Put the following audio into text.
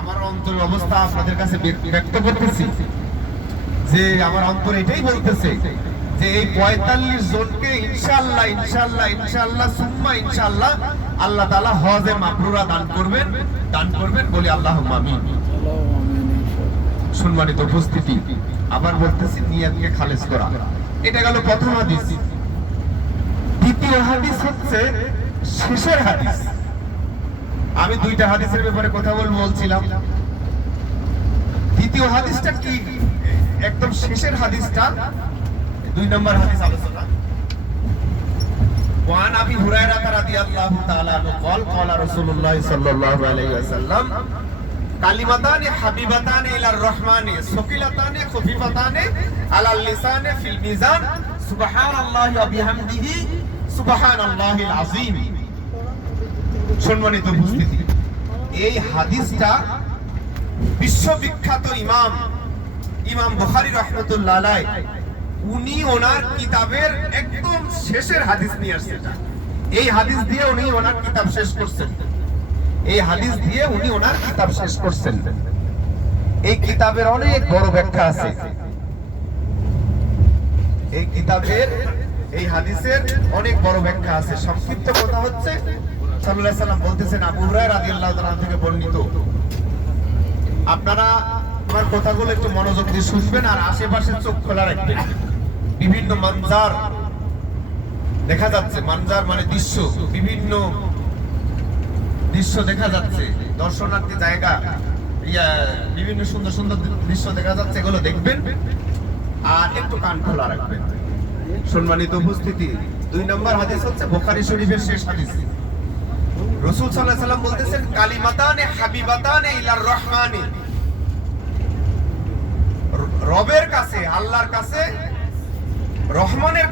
আমার অন্তরের অবস্থা আপনাদের কাছে ব্যক্ত করতেছি যে আমার অন্তর এটাই বলতেছে যে এই ৪৫ জনকে ইনশাআল্লাহ ইনশাআল্লাহ ইনশাআল্লাহ সুম্মা ইনশাআল্লাহ আল্লাহ তাআলা হজে মাবরুরা দান করবেন বলি আল্লাহুম্মা আমিন। সম্মানিত উপস্থিতি, আবার বলতেছি নিয়তকে খালেস করা। এটা গেল প্রথম হাদিস। দ্বিতীয় হাদিস হচ্ছে শেষের হাদিস। আমি দুইটা হাদিসের ব্যাপারে কথা বলছিলাম। দ্বিতীয় হাদিসটা কি? একদম শেষের হাদিসটা 2 নম্বর হাদিস আলোচনা। ওয়ান আবি হুরায়রা রাদিয়াল্লাহু তাআলা আনহু قال قال رسول الله صلى الله عليه وسلم কালিমাতানি হাবিবাতানি ইলার রহমানি সুকিলাতানি খুফিফাতানি আলাল লিসানি ফিল মিজান সুবহানাল্লাহি ওয়া বিহামদিহি সুবহানাল্লাহিল আযীম। সম্মানিত উপস্থিতি, এই হাদিসটা বিশ্ববিখ্যাত ইমাম বুখারী রাহমাতুল্লাহ আলাইহি উনি ওনার কিতাবের একদম শেষের হাদিস নিয়ে আসছেন। এই হাদিস দিয়ে উনি ওনার কিতাব শেষ করছেন। এই কিতাবের অনেক বড় ব্যাখ্যা আছে। এই হাদিসের অনেক বড় ব্যাখ্যা আছে। সংক্ষিপ্ত কথা হচ্ছে সাল্লাল্লাহু আলাইহি ওয়াসাল্লাম বলতেছেন, আবু হুরায়রা রাদিয়াল্লাহু তাআলা থেকে বর্ণিত। আপনারা আমার কথাগুলো একটু মনোযোগ দিয়ে শুনবেন আর আশেপাশে চোখ খোলা রাখবেন। বিভিন্ন মানজার দেখা যাচ্ছে, মানজার মানে দৃশ্য, বিভিন্ন দৃশ্য দেখা যাচ্ছে, দর্শনার্থী জায়গা, বিভিন্ন সুন্দর সুন্দর দৃশ্য দেখা যাচ্ছে, এগুলো দেখবেন আর একটু কান খোলা রাখবেন। সম্মানিত উপস্থিতি, 2 নম্বর হাদিস হচ্ছে বুখারী শরীফের শেষ হাদিস। রাসূল সাল্লাল্লাহু আলাইহি ওয়াসাল্লাম বলতেছেন, কালিমাতানি হাবিবাতানি ইলার রহমানি, রবের কাছে, আল্লাহর কাছে, রহমানের